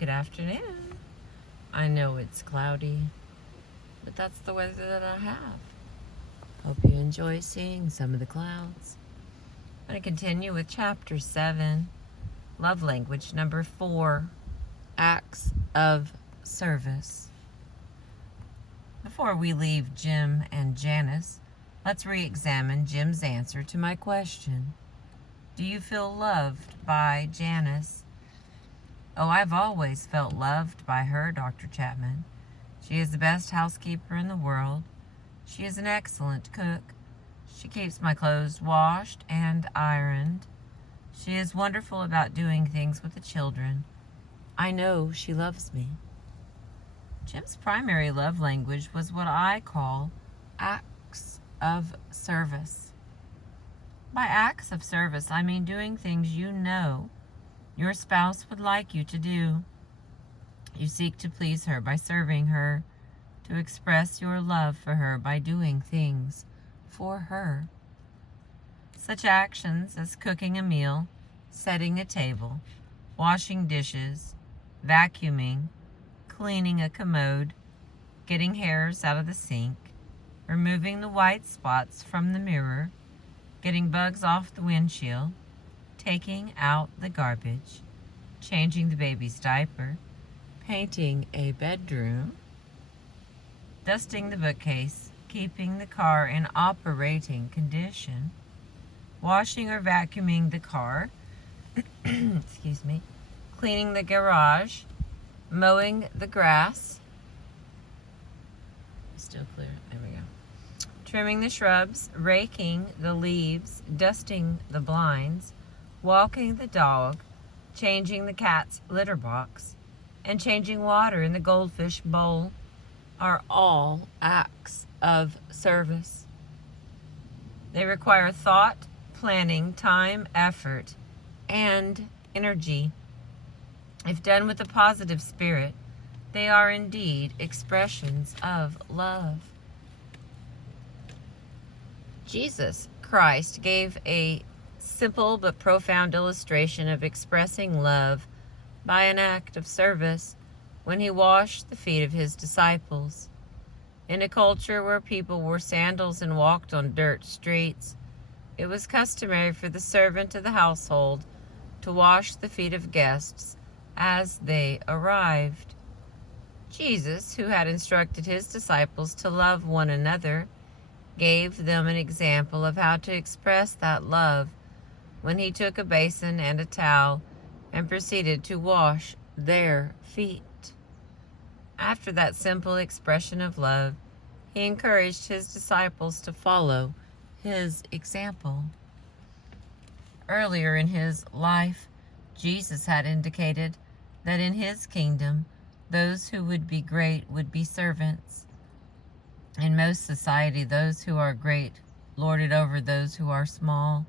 Good afternoon. I know it's cloudy, but that's the weather that I have. Hope you enjoy seeing some of the clouds. I'm going to continue with chapter 7, love language number 4, acts of service. Before we leave Jim and Janice, let's re-examine Jim's answer to my question. Do you feel loved by Janice? Oh, I've always felt loved by her, Dr. Chapman. She is the best housekeeper in the world. She is an excellent cook. She keeps my clothes washed and ironed. She is wonderful about doing things with the children. I know she loves me. Jim's primary love language was what I call acts of service. By acts of service, I mean doing things you know your spouse would like you to do. You seek to please her by serving her, to express your love for her by doing things for her. Such actions as cooking a meal, setting a table, washing dishes, vacuuming, cleaning a commode, getting hairs out of the sink, removing the white spots from the mirror, getting bugs off the windshield, taking out the garbage, changing the baby's diaper, painting a bedroom, dusting the bookcase, keeping the car in operating condition, washing or vacuuming the car, excuse me, cleaning the garage, mowing the grass, still clear, there we go, trimming the shrubs, raking the leaves, dusting the blinds, walking the dog, changing the cat's litter box, and changing water in the goldfish bowl are all acts of service. They require thought, planning, time, effort, and energy. If done with a positive spirit, they are indeed expressions of love. Jesus Christ gave a simple but profound illustration of expressing love by an act of service when he washed the feet of his disciples. In a culture where people wore sandals and walked on dirt streets, it was customary for the servant of the household to wash the feet of guests as they arrived. Jesus, who had instructed his disciples to love one another, gave them an example of how to express that love when he took a basin and a towel and proceeded to wash their feet. After that simple expression of love, he encouraged his disciples to follow his example. Earlier in his life, Jesus had indicated that in his kingdom, those who would be great would be servants. In most society, those who are great lord it over those who are small.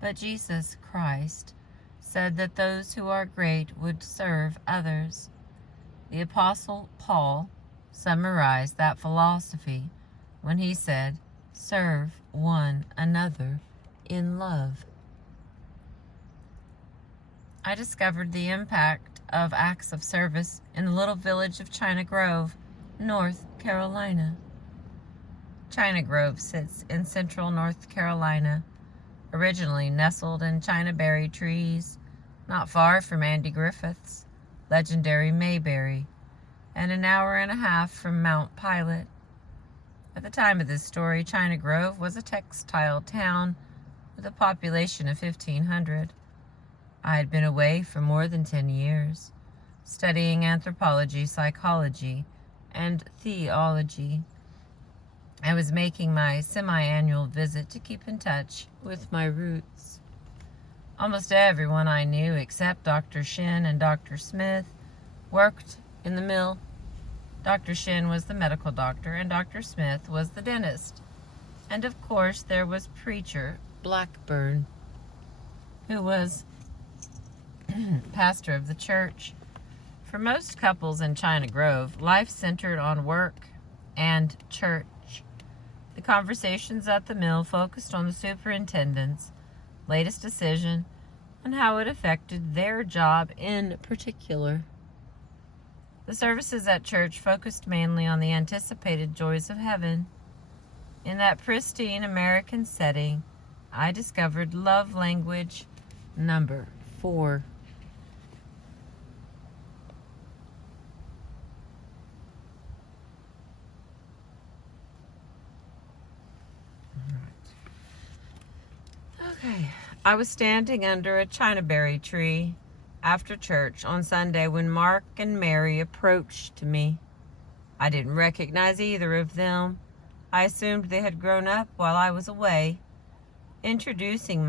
But Jesus Christ said that those who are great would serve others. The Apostle Paul summarized that philosophy when he said, "Serve one another in love." I discovered the impact of acts of service in the little village of China Grove, North Carolina. China Grove sits in central North Carolina, originally nestled in chinaberry trees, not far from Andy Griffith's legendary Mayberry, and an hour and a half from Mount Pilot. At the time of this story, China Grove was a textile town with a population of 1,500. I had been away for more than 10 years, studying anthropology, psychology, and theology. I was making my semi-annual visit to keep in touch with my roots. Almost everyone I knew, except Dr. Shin and Dr. Smith, worked in the mill. Dr. Shin was the medical doctor, and Dr. Smith was the dentist. And of course, there was Preacher Blackburn, who was pastor of the church. For most couples in China Grove, life centered on work and church. The conversations at the mill focused on the superintendent's latest decision and how it affected their job in particular. The services at church focused mainly on the anticipated joys of heaven. In that pristine American setting, I discovered love language number 4. Okay. I was standing under a chinaberry tree after church on Sunday when Mark and Mary approached me. I didn't recognize either of them. I assumed they had grown up while I was away. Introducing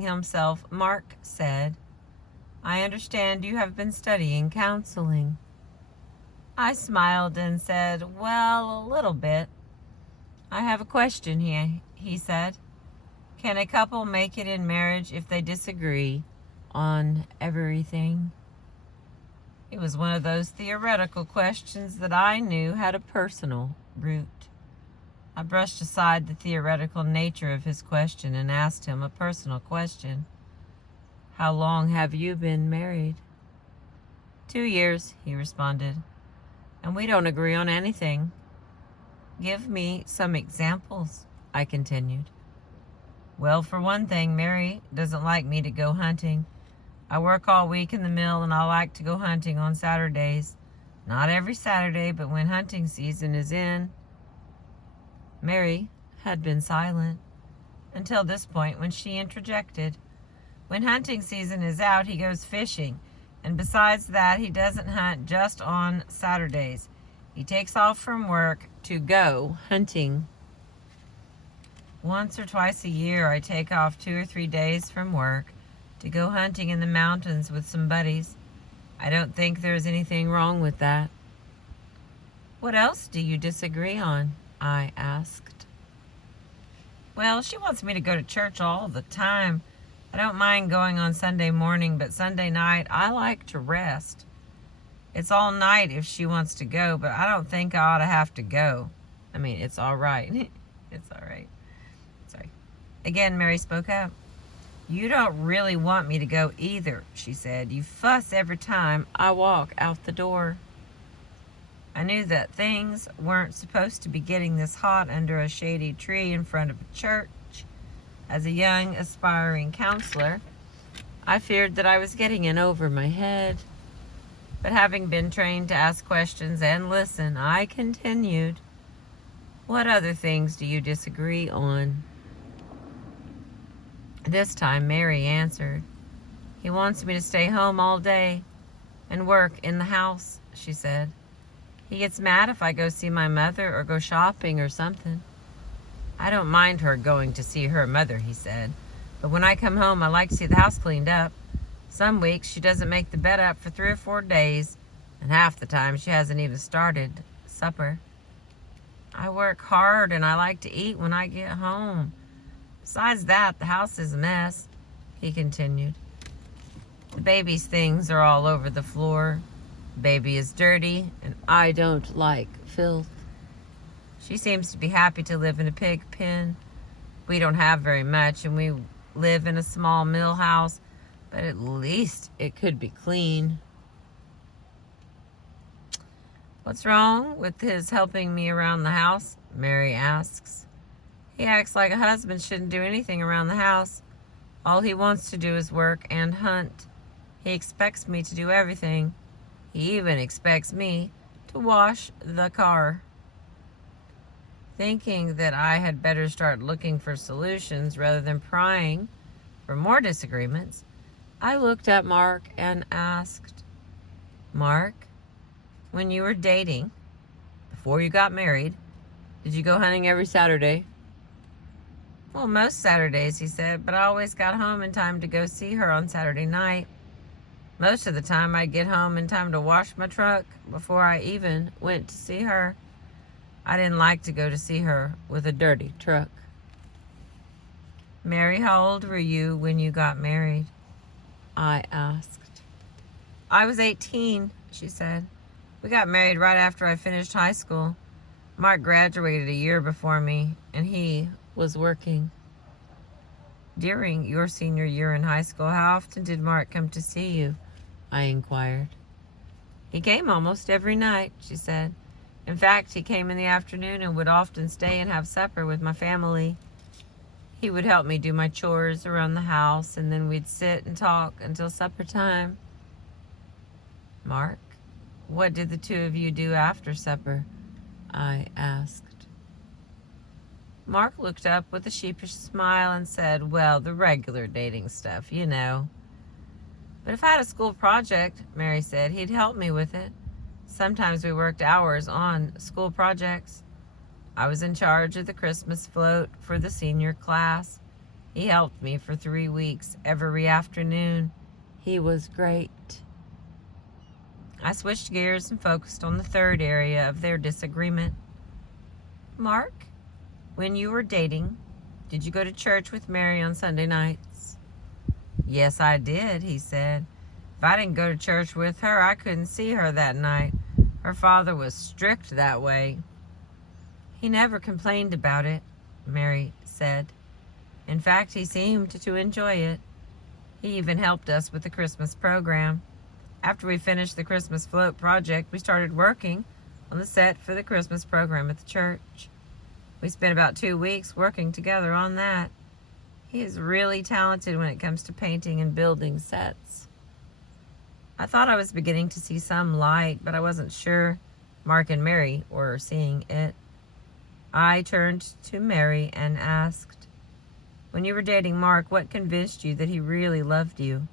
himself, Mark said, "I understand you have been studying counseling." I smiled and said, "Well, a little bit." "I have a question," he said. "Can a couple make it in marriage if they disagree on everything?" It was one of those theoretical questions that I knew had a personal root. I brushed aside the theoretical nature of his question and asked him a personal question. "How long have you been married?" 2 years, he responded. "And we don't agree on anything." "Give me some examples," I continued. "Well, for one thing, Mary doesn't like me to go hunting. I work all week in the mill and I like to go hunting on Saturdays. Not every Saturday, but when hunting season is in." Mary had been silent until this point when she interjected. "When hunting season is out, he goes fishing. And besides that, he doesn't hunt just on Saturdays. He takes off from work to go hunting. Once or twice a year, I take off 2 or 3 days from work to go hunting in the mountains with some buddies. I don't think there's anything wrong with that." "What else do you disagree on?" I asked. "Well, she wants me to go to church all the time. I don't mind going on Sunday morning, but Sunday night I like to rest. It's all night if she wants to go, but I don't think I ought to have to go. I mean, it's all right." It's all right. Sorry. Again, Mary spoke up. "You don't really want me to go either," she said. "You fuss every time I walk out the door." I knew that things weren't supposed to be getting this hot under a shady tree in front of a church. As a young, aspiring counselor, I feared that I was getting in over my head. But having been trained to ask questions and listen, I continued. "What other things do you disagree on?" This time, Mary answered. "He wants me to stay home all day and work in the house," she said. "He gets mad if I go see my mother or go shopping or something." "I don't mind her going to see her mother," he said. "But when I come home, I like to see the house cleaned up. Some weeks she doesn't make the bed up for 3 or 4 days, and half the time she hasn't even started supper. I work hard and I like to eat when I get home. Besides that, the house is a mess," he continued. "The baby's things are all over the floor. The baby is dirty, and I don't like filth. She seems to be happy to live in a pig pen. We don't have very much, and we live in a small mill house, but at least it could be clean." "What's wrong with his helping me around the house?" Mary asks. "He acts like a husband shouldn't do anything around the house. All he wants to do is work and hunt. He expects me to do everything. He even expects me to wash the car." Thinking that I had better start looking for solutions rather than prying for more disagreements, I looked at Mark and asked, "Mark, when you were dating, before you got married, did you go hunting every Saturday?" "Well, most Saturdays," he said, "but I always got home in time to go see her on Saturday night. Most of the time I'd get home in time to wash my truck before I even went to see her. I didn't like to go to see her with a dirty truck." "Mary, how old were you when you got married?" I asked. "I was 18, she said. "We got married right after I finished high school. Mark graduated a year before me, and he was working." "During your senior year in high school, how often did Mark come to see you?" I inquired. He came almost every night, she said. In fact, he came in the afternoon and would often stay and have supper with my family. He would help me do my chores around the house, and then we'd sit and talk until supper time. Mark, what did the two of you do after supper? I asked. Mark looked up with a sheepish smile and said, well, the regular dating stuff, you know. But if I had a school project, Mary said, he'd help me with it. Sometimes we worked hours on school projects. I was in charge of the Christmas float for the senior class. He helped me for 3 weeks every afternoon. He was great. I switched gears and focused on the third area of their disagreement. Mark, when you were dating, did you go to church with Mary on Sunday nights? Yes, I did, he said. If I didn't go to church with her, I couldn't see her that night. Her father was strict that way. He never complained about it, Mary said. In fact, he seemed to enjoy it. He even helped us with the Christmas program. After we finished the Christmas float project, we started working on the set for the Christmas program at the church. We spent about 2 weeks working together on that. He is really talented when it comes to painting and building sets. I thought I was beginning to see some light, but I wasn't sure Mark and Mary were seeing it. I turned to Mary and asked, when you were dating Mark, what convinced you that he really loved you?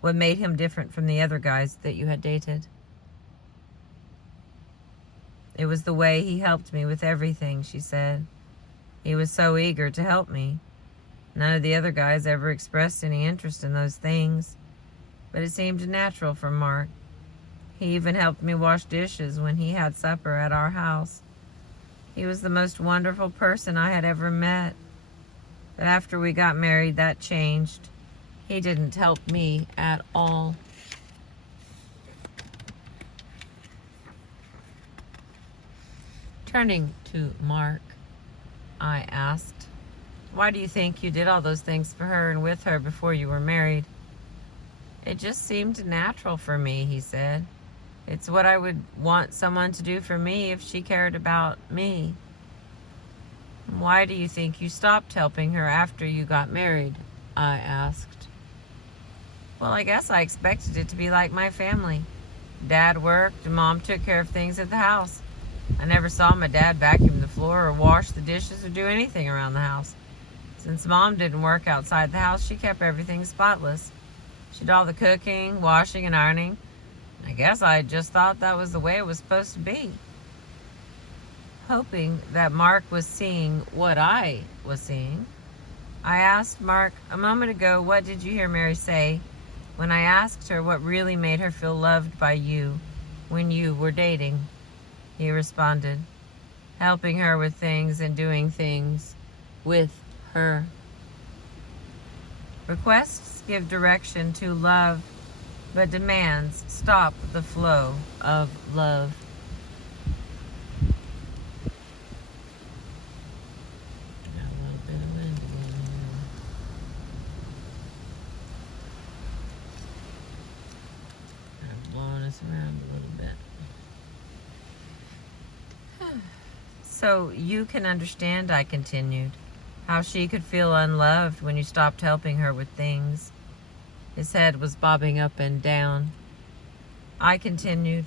What made him different from the other guys that you had dated? It was the way he helped me with everything, she said. He was so eager to help me. None of the other guys ever expressed any interest in those things, but it seemed natural for Mark. He even helped me wash dishes when he had supper at our house. He was the most wonderful person I had ever met. But after we got married, that changed. He didn't help me at all. Turning to Mark, I asked, why do you think you did all those things for her and with her before you were married? It just seemed natural for me, he said. It's what I would want someone to do for me if she cared about me. Why do you think you stopped helping her after you got married? I asked. Well, I guess I expected it to be like my family. Dad worked and Mom took care of things at the house. I never saw my dad vacuum the floor or wash the dishes or do anything around the house. Since Mom didn't work outside the house, she kept everything spotless. She did all the cooking, washing, and ironing. I guess I just thought that was the way it was supposed to be. Hoping that Mark was seeing what I was seeing, I asked Mark a moment ago, what did you hear Mary say when I asked her what really made her feel loved by you when you were dating? He responded, helping her with things and doing things with her. Requests give direction to love, but demands stop the flow of love. Got a little bit of wind again here. Kind of blowing us around a little bit. So you can understand, I continued, how she could feel unloved when you stopped helping her with things. His head was bobbing up and down. I continued,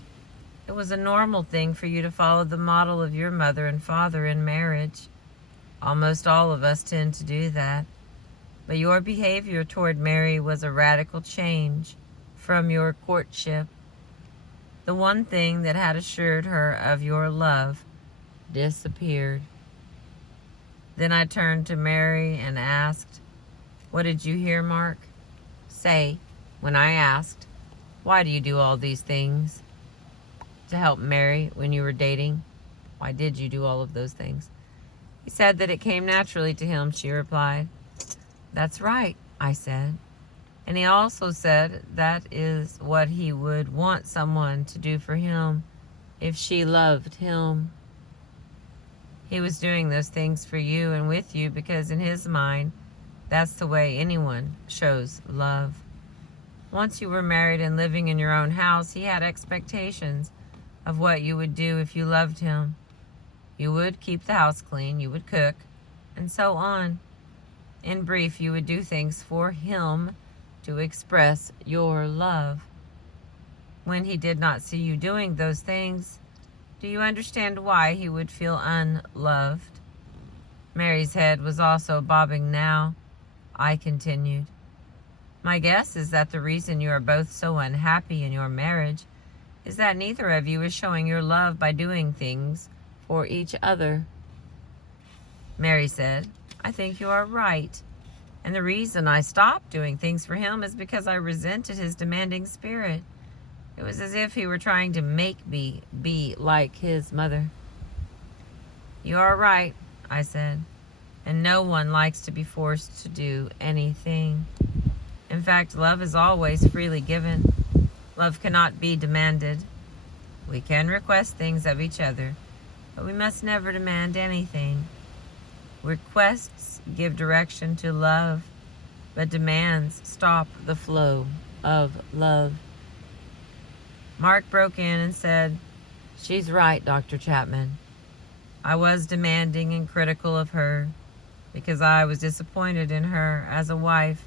it was a normal thing for you to follow the model of your mother and father in marriage. Almost all of us tend to do that. But your behavior toward Mary was a radical change from your courtship. The one thing that had assured her of your love disappeared. Then I turned to Mary and asked, what did you hear Mark say when I asked, why do you do all these things to help Mary when you were dating? Why did you do all of those things? He said that it came naturally to him, she replied. That's right, I said. And he also said that is what he would want someone to do for him if she loved him. He was doing those things for you and with you because in his mind, that's the way anyone shows love. Once you were married and living in your own house, he had expectations of what you would do if you loved him. You would keep the house clean, you would cook, and so on. In brief, you would do things for him to express your love. When he did not see you doing those things, do you understand why he would feel unloved? Mary's head was also bobbing now. I continued. My guess is that the reason you are both so unhappy in your marriage is that neither of you is showing your love by doing things for each other. Mary said, I think you are right. And the reason I stopped doing things for him is because I resented his demanding spirit. It was as if he were trying to make me be like his mother. You are right, I said, and no one likes to be forced to do anything. In fact, love is always freely given. Love cannot be demanded. We can request things of each other, but we must never demand anything. Requests give direction to love, but demands stop the flow of love. Mark broke in and said, She's right, Dr. Chapman. I was demanding and critical of her because I was disappointed in her as a wife.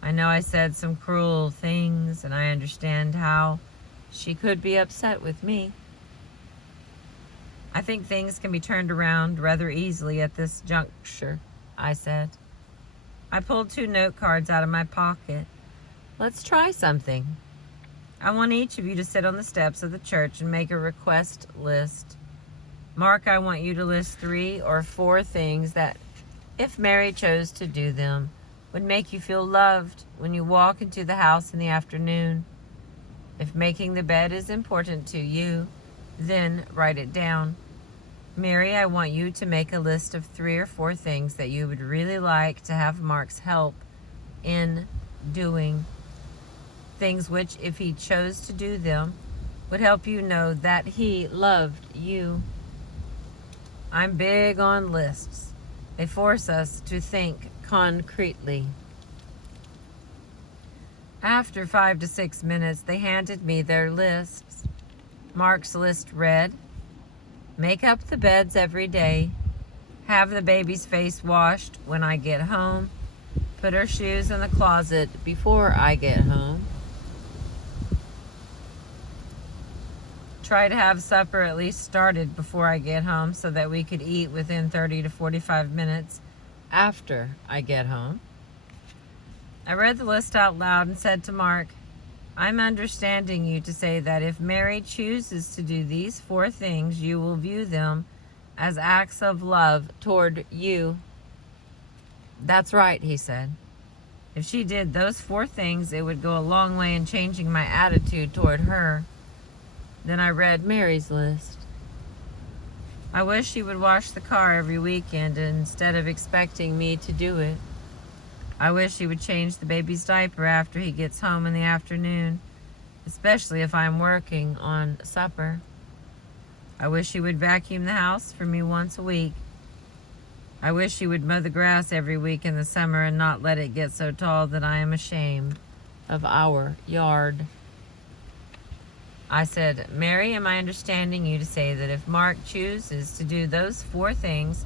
I know I said some cruel things, and I understand how she could be upset with me. I think things can be turned around rather easily at this juncture, I said. I pulled 2 note cards out of my pocket. Let's try something. I want each of you to sit on the steps of the church and make a request list. Mark, I want you to list 3 or 4 things that, if Mary chose to do them, would make you feel loved when you walk into the house in the afternoon. If making the bed is important to you, then write it down. Mary, I want you to make a list of 3 or 4 things that you would really like to have Mark's help in doing. Things which, if he chose to do them, would help you know that he loved you. I'm big on lists. They force us to think concretely. After 5 to 6 minutes, they handed me their lists. Mark's list read, make up the beds every day, have the baby's face washed when I get home, put her shoes in the closet before I get home, try to have supper at least started before I get home so that we could eat within 30 to 45 minutes after I get home. I read the list out loud and said to Mark, I'm understanding you to say that if Mary chooses to do these 4 things, you will view them as acts of love toward you. That's right, he said. If she did those 4 things, it would go a long way in changing my attitude toward her. Then I read Mary's list. I wish she would wash the car every weekend instead of expecting me to do it. I wish she would change the baby's diaper after he gets home in the afternoon, especially if I'm working on supper. I wish she would vacuum the house for me once a week. I wish she would mow the grass every week in the summer and not let it get so tall that I am ashamed of our yard. I said, Mary, am I understanding you to say that if Mark chooses to do those 4 things,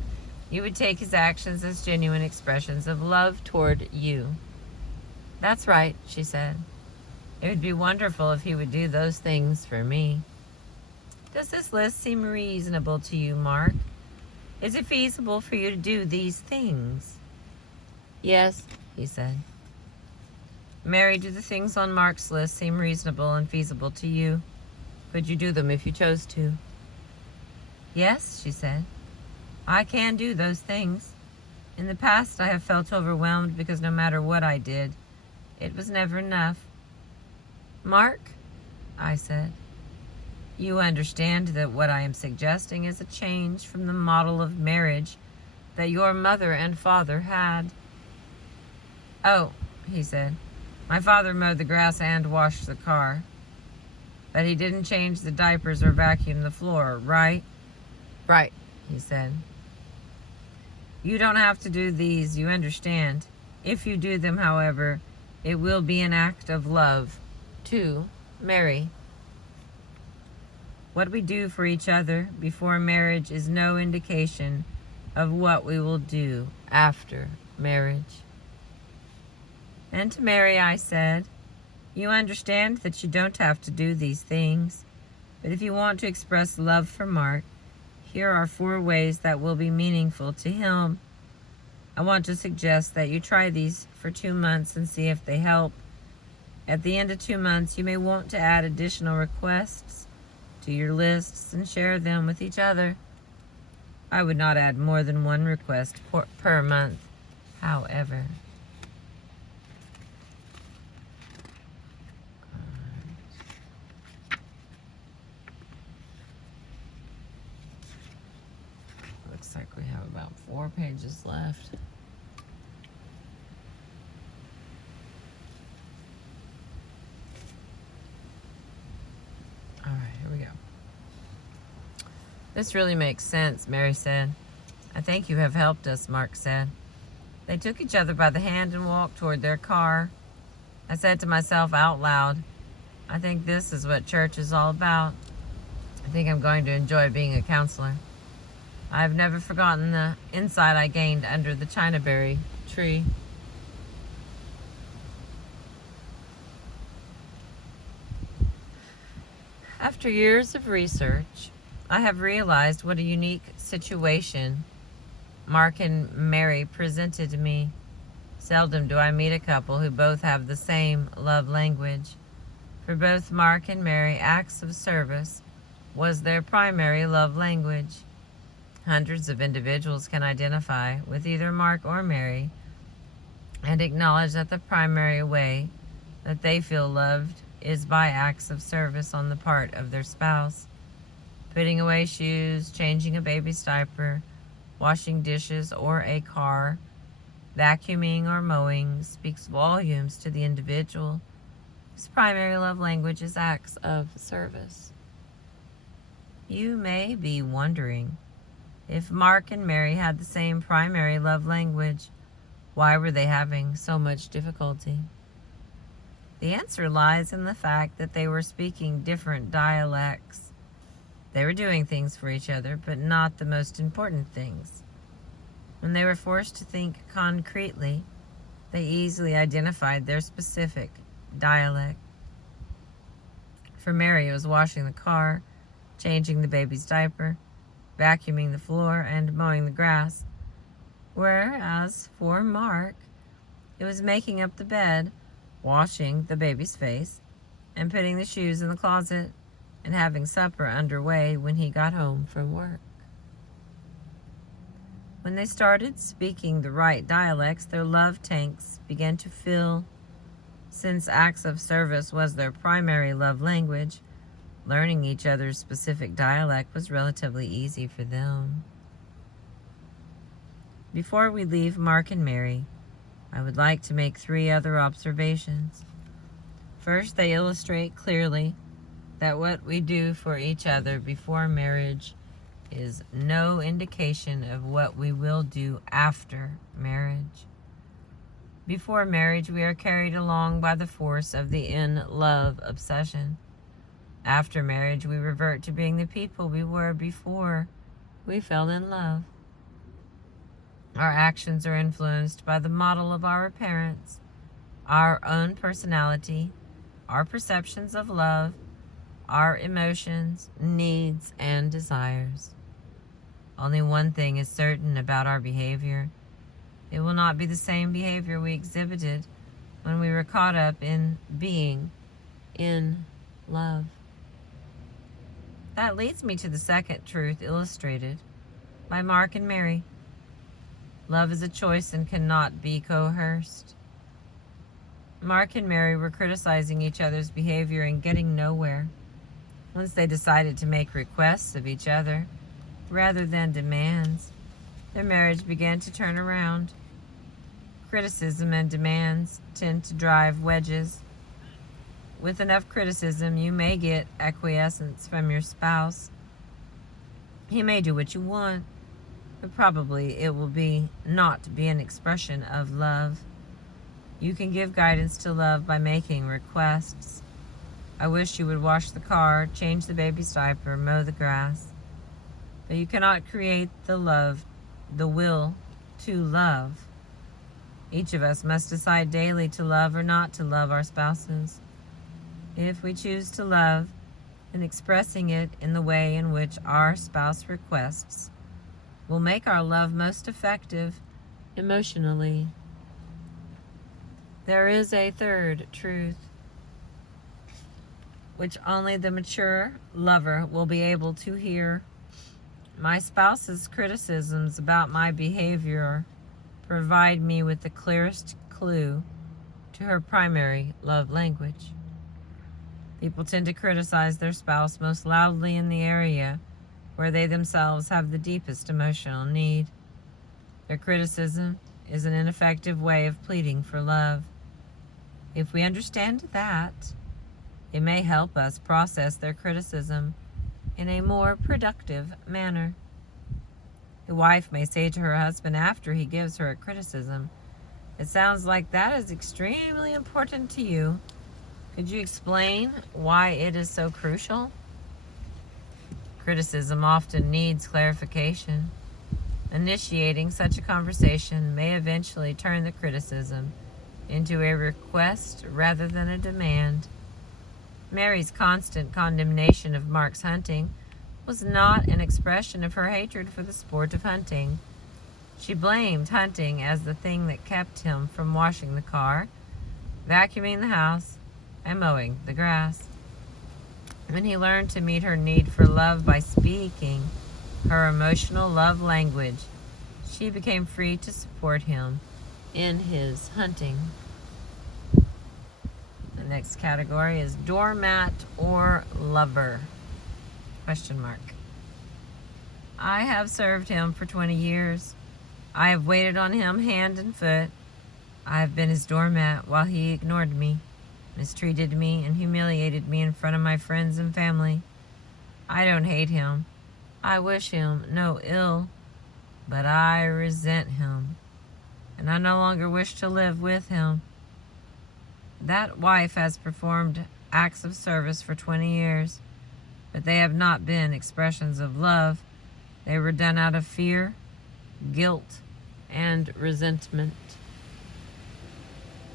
you would take his actions as genuine expressions of love toward you? That's right, she said. It would be wonderful if he would do those things for me. Does this list seem reasonable to you, Mark? Is it feasible for you to do these things? Yes, he said. Mary, do the things on Mark's list seem reasonable and feasible to you? Could you do them if you chose to? Yes, she said. I can do those things. In the past, I have felt overwhelmed because no matter what I did, it was never enough. Mark, I said, you understand that what I am suggesting is a change from the model of marriage that your mother and father had. Oh, he said, my father mowed the grass and washed the car. But he didn't change the diapers or vacuum the floor, right? Right, he said. You don't have to do these, you understand. If you do them, however, It will be an act of love. 2. Marry. What we do for each other before marriage is no indication of what we will do after marriage. And to Mary I said, you understand that you don't have to do these things, but if you want to express love for Mark, here are 4 ways that will be meaningful to him. I want to suggest that you try these for 2 months and see if they help. At the end of 2 months, you may want to add additional requests to your lists and share them with each other. I would not add more than 1 request per month, however. Looks like we have about 4 pages left. All right, here we go. This really makes sense, Mary said. I think you have helped us, Mark said. They took each other by the hand and walked toward their car. I said to myself out loud, I think this is what church is all about. I think I'm going to enjoy being a counselor. I have never forgotten the insight I gained under the chinaberry tree. After years of research, I have realized what a unique situation Mark and Mary presented to me. Seldom do I meet a couple who both have the same love language. For both Mark and Mary, acts of service was their primary love language. Hundreds of individuals can identify with either Mark or Mary and acknowledge that the primary way that they feel loved is by acts of service on the part of their spouse. Putting away shoes, changing a baby's diaper, washing dishes or a car, vacuuming or mowing speaks volumes to the individual whose primary love language is acts of service. You may be wondering, if Mark and Mary had the same primary love language, why were they having so much difficulty? The answer lies in the fact that they were speaking different dialects. They were doing things for each other, but not the most important things. When they were forced to think concretely, they easily identified their specific dialect. For Mary, it was washing the car, changing the baby's diaper, vacuuming the floor, and mowing the grass. Whereas for Mark, it was making up the bed, washing the baby's face, and putting the shoes in the closet, and having supper underway when he got home from work. When they started speaking the right dialects, their love tanks began to fill. Since acts of service was their primary love language, learning each other's specific dialect was relatively easy for them. Before we leave Mark and Mary, I would like to make 3 other observations. First, they illustrate clearly that what we do for each other before marriage is no indication of what we will do after marriage. Before marriage, we are carried along by the force of the in-love obsession. After marriage, we revert to being the people we were before we fell in love. Our actions are influenced by the model of our parents, our own personality, our perceptions of love, our emotions, needs, and desires. Only one thing is certain about our behavior. It will not be the same behavior we exhibited when we were caught up in being in love. That leads me to the second truth illustrated by Mark and Mary. Love is a choice and cannot be coerced. Mark and Mary were criticizing each other's behavior and getting nowhere. Once they decided to make requests of each other rather than demands, their marriage began to turn around. Criticism and demands tend to drive wedges. With enough criticism, you may get acquiescence from your spouse. He may do what you want, but probably it will not be an expression of love. You can give guidance to love by making requests. I wish you would wash the car, change the baby's diaper, mow the grass. But you cannot create the will to love. Each of us must decide daily to love or not to love our spouses. If we choose to love, then expressing it in the way in which our spouse requests will make our love most effective emotionally. There is a third truth, which only the mature lover will be able to hear. My spouse's criticisms about my behavior provide me with the clearest clue to her primary love language. People tend to criticize their spouse most loudly in the area where they themselves have the deepest emotional need. Their criticism is an ineffective way of pleading for love. If we understand that, it may help us process their criticism in a more productive manner. A wife may say to her husband after he gives her a criticism, "It sounds like that is extremely important to you. Could you explain why it is so crucial?" Criticism often needs clarification. Initiating such a conversation may eventually turn the criticism into a request rather than a demand. Mary's constant condemnation of Mark's hunting was not an expression of her hatred for the sport of hunting. She blamed hunting as the thing that kept him from washing the car, vacuuming the house, and mowing the grass. When he learned to meet her need for love by speaking her emotional love language, she became free to support him in his hunting. The next category is doormat or lover? ? I have served him for 20 years. I have waited on him hand and foot. I have been his doormat while he ignored me, mistreated me, and humiliated me in front of my friends and family. I don't hate him. I wish him no ill, but I resent him, and I no longer wish to live with him. That wife has performed acts of service for 20 years, but they have not been expressions of love. They were done out of fear, guilt, and resentment.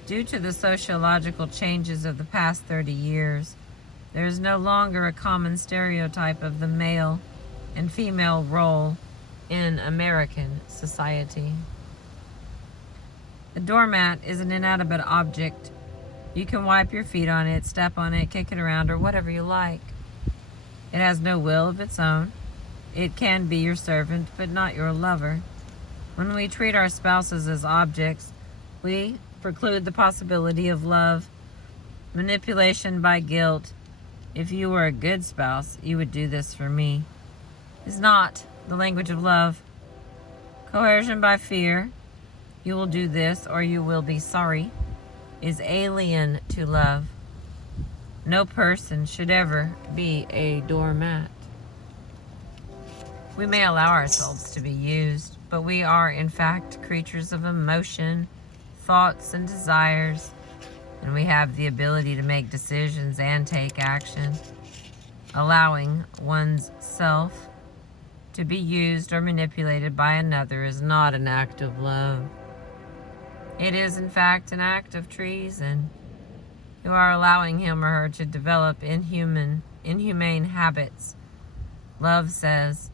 Due to the sociological changes of the past 30 years, there is no longer a common stereotype of the male and female role in American society. The doormat is an inanimate object. You can wipe your feet on it, step on it, kick it around, or whatever you like. It has no will of its own. It can be your servant, but not your lover. When we treat our spouses as objects, we preclude the possibility of love. Manipulation by guilt. If you were a good spouse, you would do this for me, is not the language of love. Coercion by fear. You will do this or you will be sorry, is alien to love. No person should ever be a doormat. We may allow ourselves to be used, but we are in fact creatures of emotion, thoughts, and desires, and we have the ability to make decisions and take action. Allowing one's self to be used or manipulated by another is not an act of love. It is, in fact, an act of treason. You are allowing him or her to develop inhumane habits. Love says,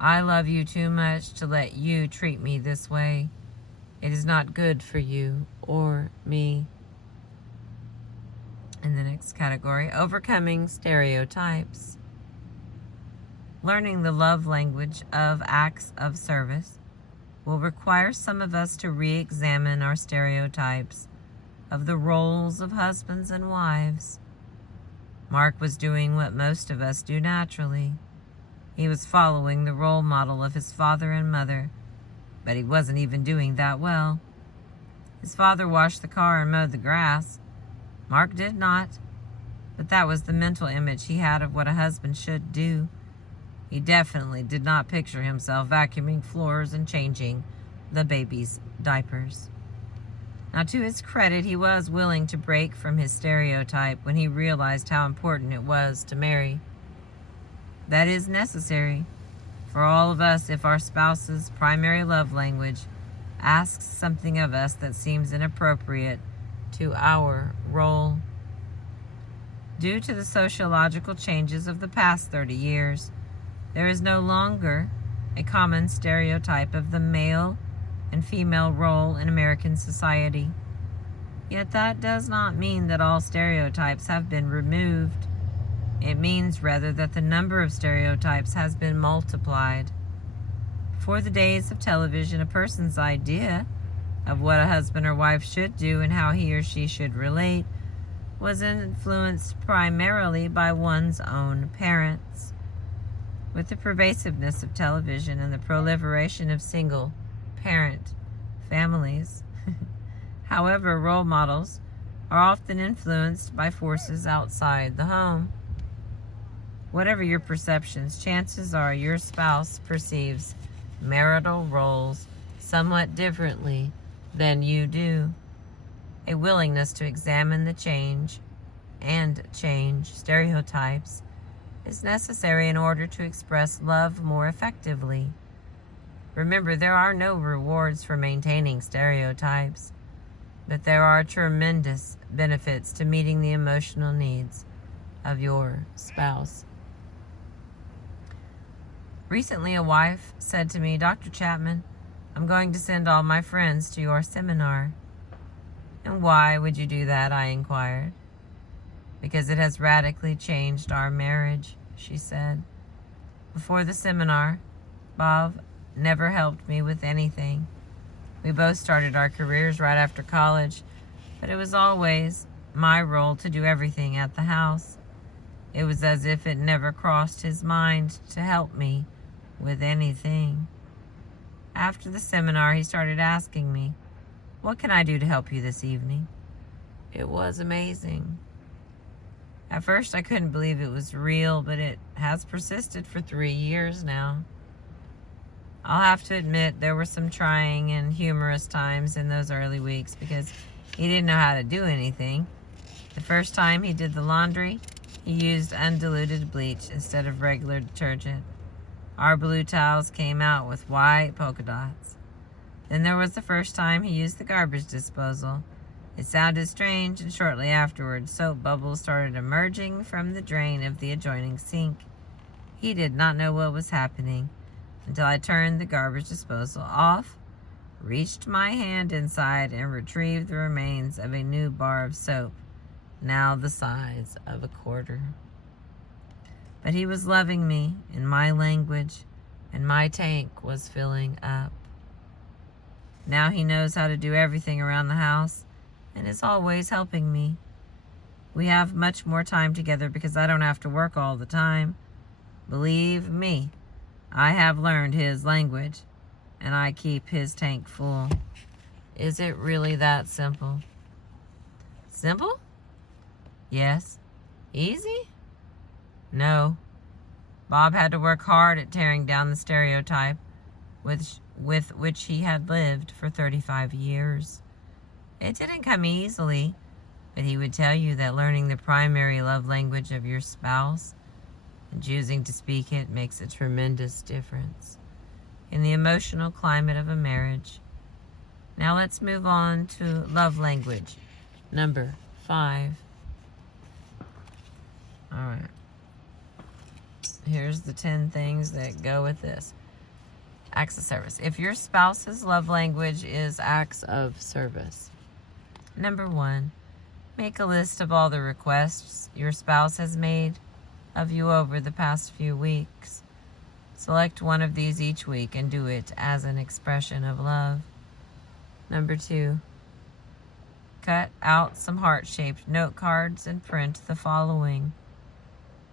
"I love you too much to let you treat me this way. It is not good for you or me." In the next category, overcoming stereotypes. Learning the love language of acts of service will require some of us to re-examine our stereotypes of the roles of husbands and wives. Mark was doing what most of us do naturally. He was following the role model of his father and mother, but he wasn't even doing that well. His father washed the car and mowed the grass. Mark did not, but that was the mental image he had of what a husband should do. He definitely did not picture himself vacuuming floors and changing the baby's diapers. Now, to his credit, he was willing to break from his stereotype when he realized how important it was to marry. That is necessary for all of us if our spouse's primary love language asks something of us that seems inappropriate to our role. Due to the sociological changes of the past 30 years, there is no longer a common stereotype of the male and female role in American society. Yet that does not mean that all stereotypes have been removed. It means rather that the number of stereotypes has been multiplied. Before the days of television, a person's idea of what a husband or wife should do and how he or she should relate was influenced primarily by one's own parents. With the pervasiveness of television and the proliferation of single-parent families, however, role models are often influenced by forces outside the home. Whatever your perceptions, chances are your spouse perceives marital roles somewhat differently than you do. A willingness to examine the change stereotypes is necessary in order to express love more effectively. Remember, there are no rewards for maintaining stereotypes, but there are tremendous benefits to meeting the emotional needs of your spouse. Recently, a wife said to me, "Dr. Chapman, I'm going to send all my friends to your seminar." "And why would you do that?" I inquired. "Because it has radically changed our marriage," she said. "Before the seminar, Bob never helped me with anything. We both started our careers right after college, but it was always my role to do everything at the house. It was as if it never crossed his mind to help me with anything. After the seminar, he started asking me, 'What can I do to help you this evening?' It was amazing. At first, I couldn't believe it was real, but it has persisted for 3 years now. I'll have to admit there were some trying and humorous times in those early weeks because he didn't know how to do anything. The first time he did the laundry, he used undiluted bleach instead of regular detergent. Our blue towels came out with white polka dots. Then there was the first time he used the garbage disposal. It sounded strange, and shortly afterwards, soap bubbles started emerging from the drain of the adjoining sink. He did not know what was happening until I turned the garbage disposal off, reached my hand inside, and retrieved the remains of a new bar of soap, now the size of a quarter. But he was loving me in my language, and my tank was filling up. Now he knows how to do everything around the house and is always helping me. We have much more time together because I don't have to work all the time. Believe me, I have learned his language, and I keep his tank full." Is it really that simple? Simple? Yes. Easy? No. Bob had to work hard at tearing down the stereotype with which he had lived for 35 years. It didn't come easily, but he would tell you that learning the primary love language of your spouse and choosing to speak it makes a tremendous difference in the emotional climate of a marriage. Now let's move on to love language number 5. All right. Here's the 10 things that go with this. Acts of service. If your spouse's love language is acts of service. Number 1, make a list of all the requests your spouse has made of you over the past few weeks. Select one of these each week and do it as an expression of love. Number 2, cut out some heart-shaped note cards and print the following.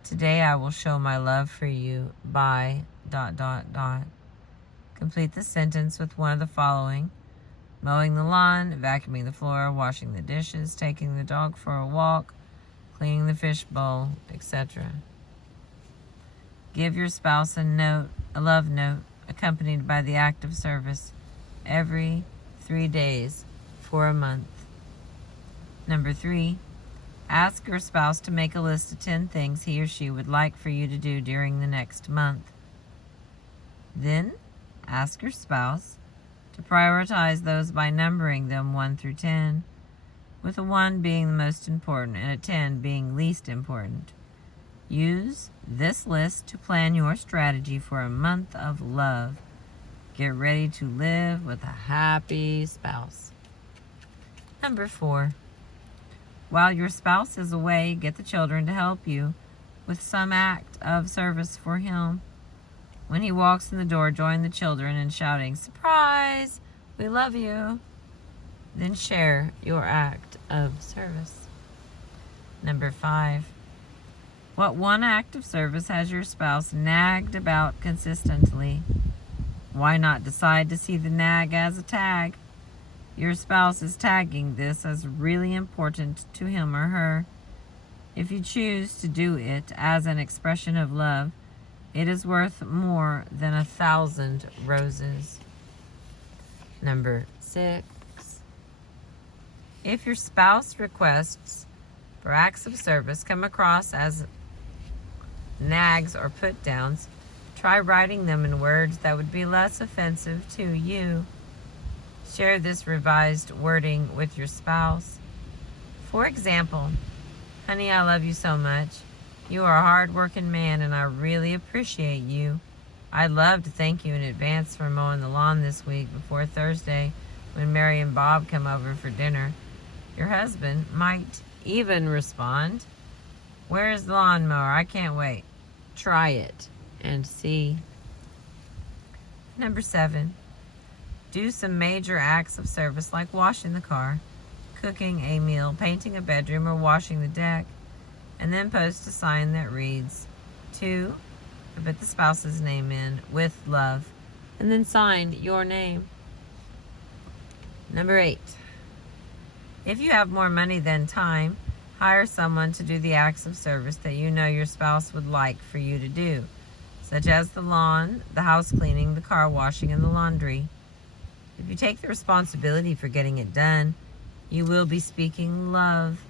Today I will show my love for you by ... Complete the sentence with one of the following: mowing the lawn, vacuuming the floor, washing the dishes, taking the dog for a walk, cleaning the fish bowl, etc. Give your spouse a love note, accompanied by the act of service every 3 days for a month. Number 3, ask your spouse to make a list of 10 things he or she would like for you to do during the next month. Then, ask your spouse to prioritize those by numbering them 1 through 10, with a 1 being the most important and a 10 being least important. Use this list to plan your strategy for a month of love. Get ready to live with a happy spouse. Number 4, while your spouse is away, get the children to help you with some act of service for him. When he walks in the door, join the children in shouting, "Surprise! We love you." Then share your act of service. Number 5, what one act of service has your spouse nagged about consistently? Why not decide to see the nag as a tag? Your spouse is tagging this as really important to him or her. If you choose to do it as an expression of love, it is worth more than 1,000 roses. Number 6, if your spouse requests for acts of service come across as nags or put downs, try writing them in words that would be less offensive to you. Share this revised wording with your spouse. For example, "Honey, I love you so much. You are a hard-working man, and I really appreciate you. I'd love to thank you in advance for mowing the lawn this week before Thursday when Mary and Bob come over for dinner." Your husband might even respond, "Where's the lawnmower? I can't wait." Try it and see. Number 7, do some major acts of service like washing the car, cooking a meal, painting a bedroom, or washing the deck, and then post a sign that reads, "To," put the spouse's name in, "with love," and then sign your name. Number 8, if you have more money than time, hire someone to do the acts of service that you know your spouse would like for you to do, such as the lawn, the house cleaning, the car washing, and the laundry. If you take the responsibility for getting it done, you will be speaking love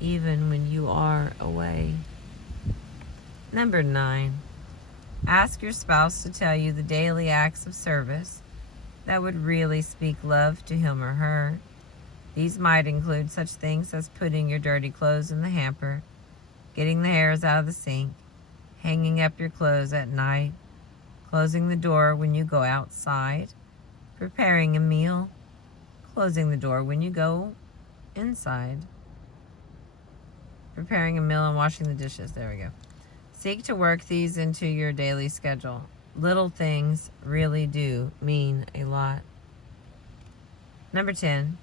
even when you are away. Number 9, ask your spouse to tell you the daily acts of service that would really speak love to him or her. These might include such things as putting your dirty clothes in the hamper, getting the hairs out of the sink, hanging up your clothes at night, closing the door when you go outside, preparing a meal, closing the door when you go inside, preparing a meal and washing the dishes. There we go. Seek to work these into your daily schedule. Little things really do mean a lot. Number 10,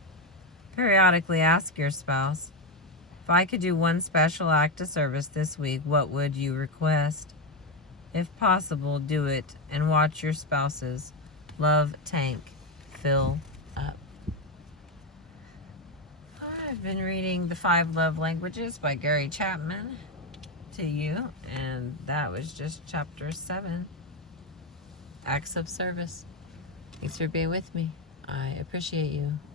periodically ask your spouse, "If I could do one special act of service this week, what would you request?" If possible, do it and watch your spouse's love tank fill up. I've been reading The 5 Love Languages by Gary Chapman to you, and that was just chapter 7, Acts of Service. Thanks for being with me. I appreciate you.